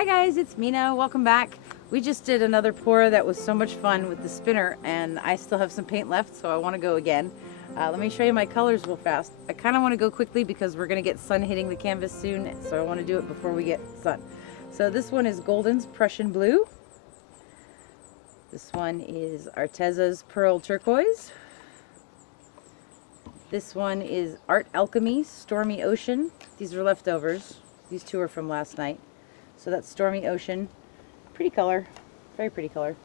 Hi guys, it's Mina. Welcome back. We just did another pour that was so much fun with the spinner, and I still have some paint left, so I want to go again. Let me show you my colors real fast. I kind of want to go quickly because we're going to get sun hitting the canvas soon, so I want to do it before we get sun. So this one is Golden's Prussian Blue. This one is Arteza's Pearl Turquoise. This one is Alchemy Stormy Ocean. These are leftovers. These two are from last night. So that's Stormy Ocean. Pretty color. Very pretty color.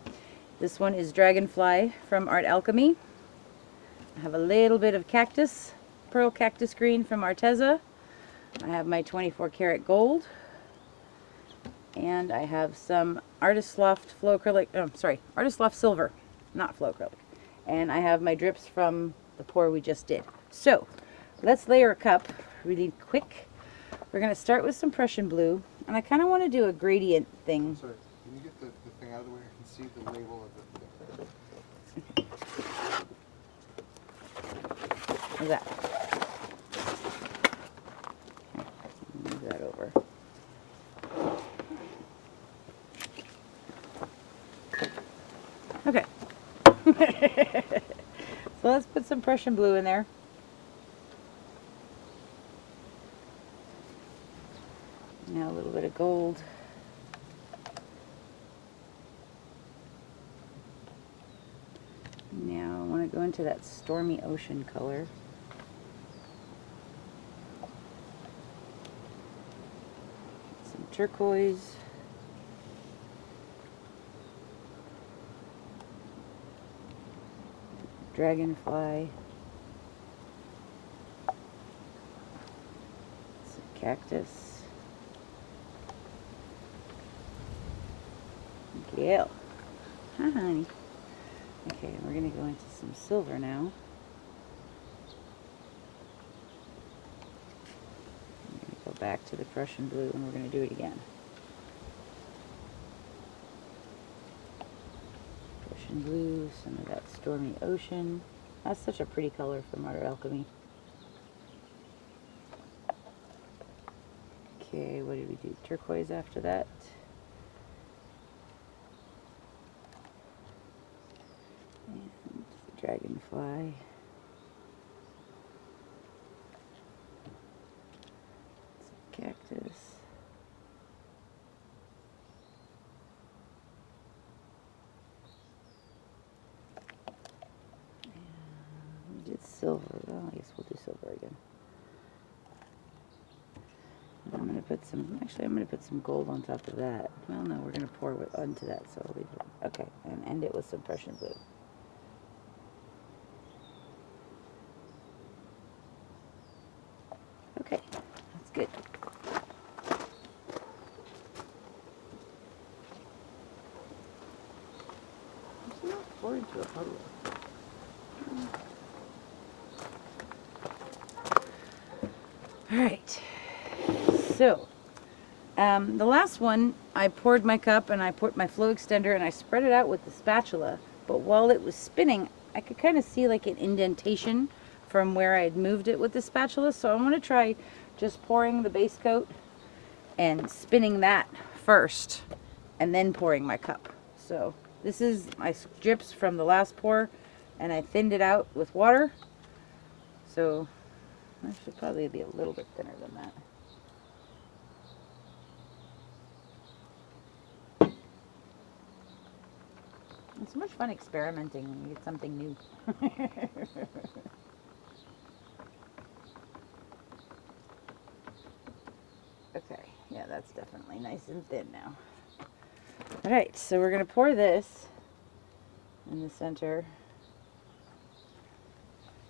This one is Dragonfly from Alchemy. I have a little bit of Cactus, Pearl Cactus Green from Arteza. I have my 24KGold. And I have some Loft Artist Loft Silver, not Floetrol. And I have my drips from the pour we just did. So, let's layer a cup really quick. We're going to start with some Prussian Blue, and I kind of want to do a gradient thing. Sorry, can you get the thing out of the way? I can see the label of the How's that? Move that over. Okay. So let's put some Prussian Blue in there. Now a little bit of gold. Now I want to go into that Stormy Ocean color. Some turquoise. Dragonfly. Some cactus. Gail. Hi, honey. Okay, we're going to go into some silver now. I'm going to go back to the Prussian Blue and we're going to do it again. Prussian Blue, some of that Stormy Ocean. That's such a pretty color from Alchemy. Okay, what did we do? Turquoise after that. Dragonfly. Some cactus. We did silver. Well, I guess we'll do silver again. I'm going to put some, actually I'm going to put some gold on top of that. Well, no, we're going to pour onto that, so I'll leave it. Okay, and end it with some Prussian Blue. Okay, that's good. It's not pour into a puddle. All right. So, the last one, I poured my cup and I put my flow extender and I spread it out with the spatula. But while it was spinning, I could kind of see like an indentation from where I had moved it with the spatula. So I want to try just pouring the base coat and spinning that first and then pouring my cup. So this is my drips from the last pour and I thinned it out with water. So I should probably be a little bit thinner than that. It's so much fun experimenting when you get something new. Okay, yeah, that's definitely nice and thin now. Alright, so we're going to pour this in the center.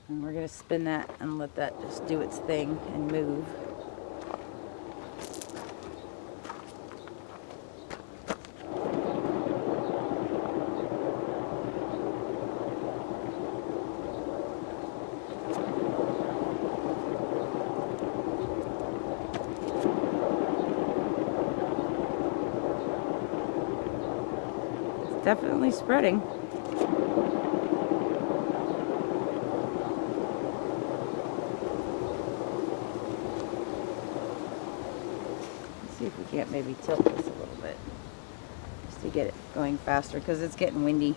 And we're going to spin that and let that just do its thing and move. Definitely spreading. Let's see if we can't maybe tilt this a little bit. to get it going faster because it's getting windy.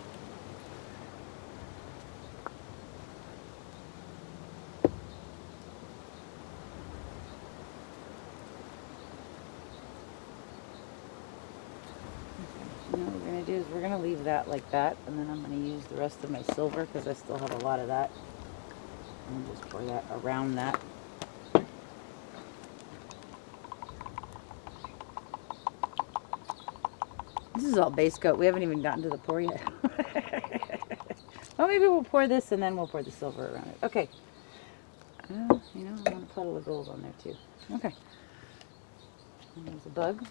What we're going to do is we're going to leave that like that, and then I'm going to use the rest of my silver because I still have a lot of that. And just pour that around that. This is all base coat. We haven't even gotten to the pour yet. Well, maybe we'll pour this and then we'll pour the silver around it. Okay. You know, I want a puddle of gold on there too. Okay. And there's a bug.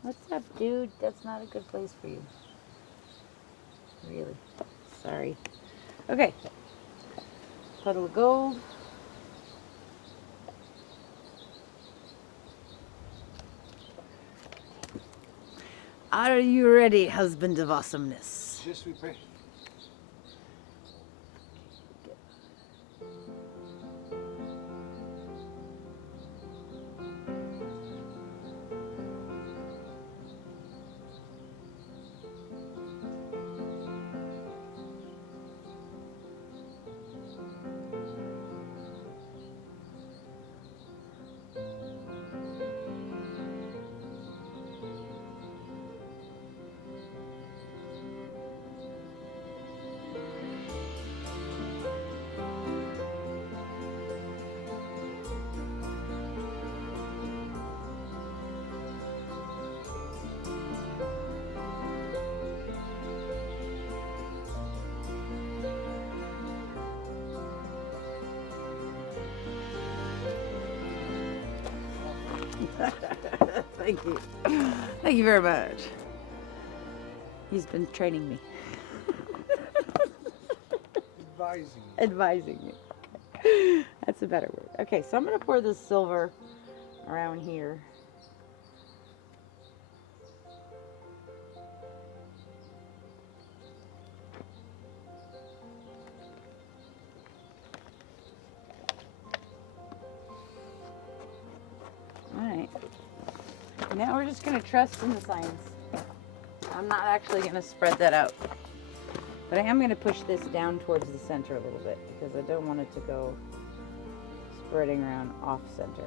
What's up, dude? That's not a good place for you. Really. Sorry. Okay. Puddle of gold. Are you ready, husband of awesomeness? Je suis prêt. Thank you. Thank you very much. He's been training me. Advising. Advising me. Okay. That's a better word. Okay, so I'm going to pour this silver around here. Alright. Now we're just going to trust in the signs. I'm not actually going to spread that out. But I am going to push this down towards the center a little bit because I don't want it to go spreading around off center.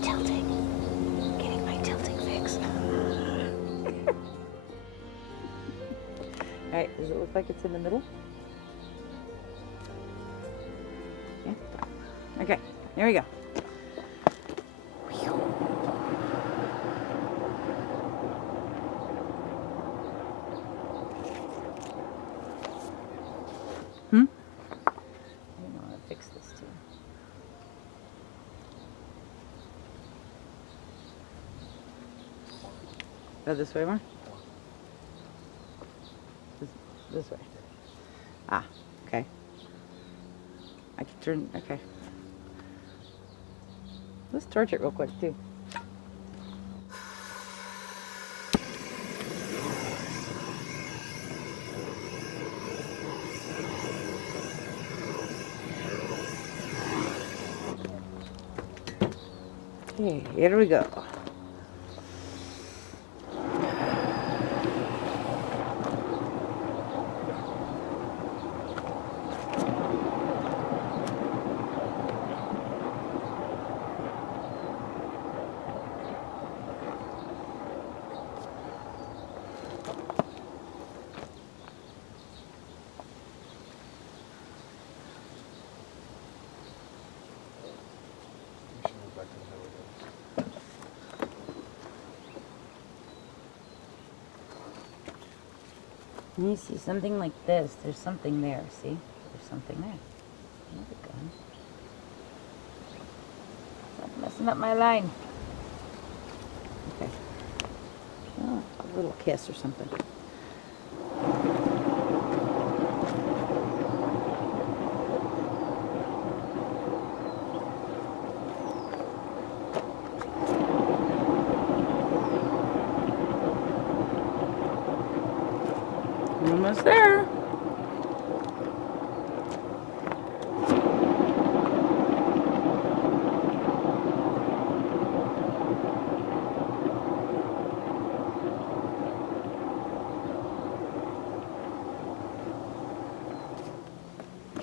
Tilting. Getting my tilting fix. Alright, does it look like it's in the middle? Yeah. Okay, there we go. I want to fix this too. Go this way more? This way. Ah, okay. I can turn, okay. Let's torch it real quick too. Okay, here we go. We should move back to the middle again. When you see something like this, there's something there, see? There's something there. There we go. Stop messing up my line. Okay. Oh, a little kiss or something. Almost there.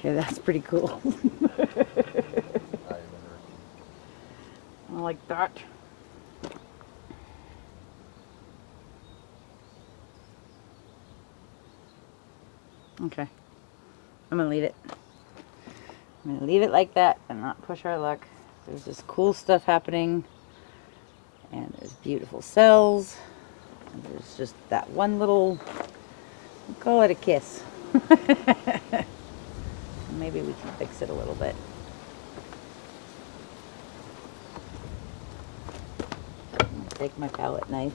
Okay, that's pretty cool. I like that. Okay, I'm gonna leave it. I'm gonna leave it like that and not push our luck. There's this cool stuff happening, and there's beautiful cells, and there's just that one little, we'll call it a kiss. Maybe we can fix it a little bit. I'll take my palette knife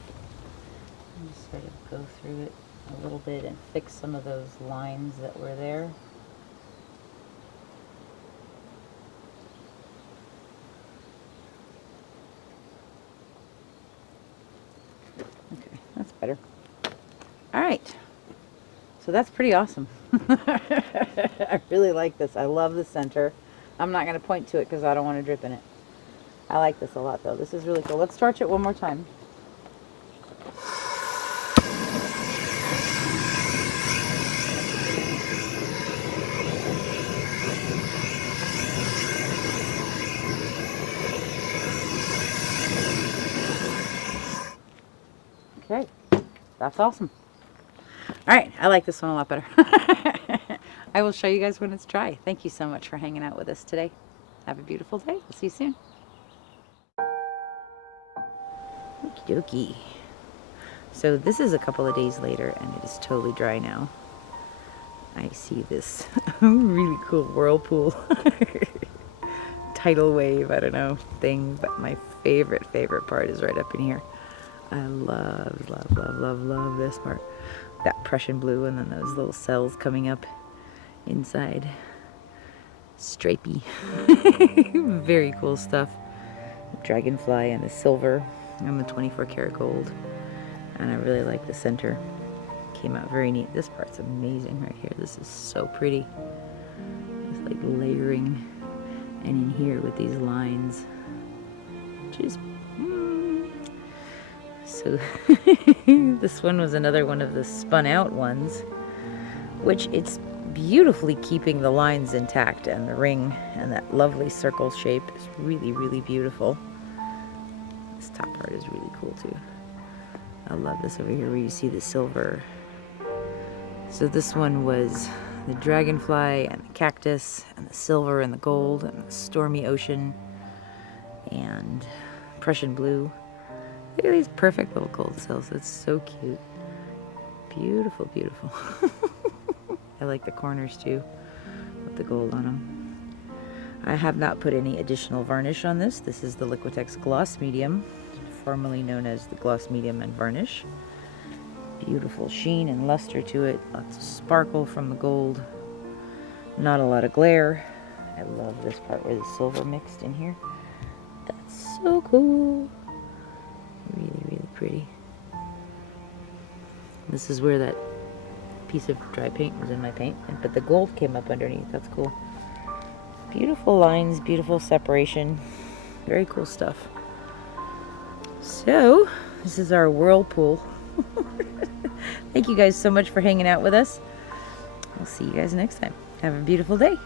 and just sort of go through it a little bit and fix some of those lines that were there. Okay, that's better. All right, so that's pretty awesome. I really like this. I love the center. I'm not going to point to it because I don't want to drip in it. I like this a lot though. This is really cool. Let's torch it one more time. Okay, that's awesome. All right, I like this one a lot better. I will show you guys when it's dry. Thank you so much for hanging out with us today. Have a beautiful day. We'll see you soon. Okie dokie. So this is a couple of days later and it is totally dry now. I see this really cool Whirlpool tidal wave, I don't know, thing, but my favorite part is right up in here. I love, love, love, love, love this part. That Prussian blue and then those little cells coming up inside. Stripey. Very cool stuff. Dragonfly and the silver and the 24K gold. And I really like the center. Came out very neat. This part's amazing right here. This is so pretty. It's like layering. And in here with these lines. Just so this one was another one of the spun out ones, which it's beautifully keeping the lines intact, and the ring and that lovely circle shape is really, really beautiful. This top part is really cool too. I love this over here where you see the silver. So this one was the Dragonfly and the Cactus and the silver and the gold and the Stormy Ocean and Prussian Blue. Look at these perfect little gold cells. It's so cute. Beautiful, beautiful. I like the corners too with the gold on them. I have not put any additional varnish on this. This is the Liquitex Gloss Medium, formerly known as the Gloss Medium and Varnish. Beautiful sheen and luster to it. Lots of sparkle from the gold. Not a lot of glare. I love this part where the silver mixed in here. That's so cool. Really, really pretty. This is where that piece of dry paint was in my paint, but the gold came up underneath. That's cool. Beautiful lines, beautiful separation. Very cool stuff. So, this is our Whirlpool. Thank you guys so much for hanging out with us. We'll see you guys next time. Have a beautiful day.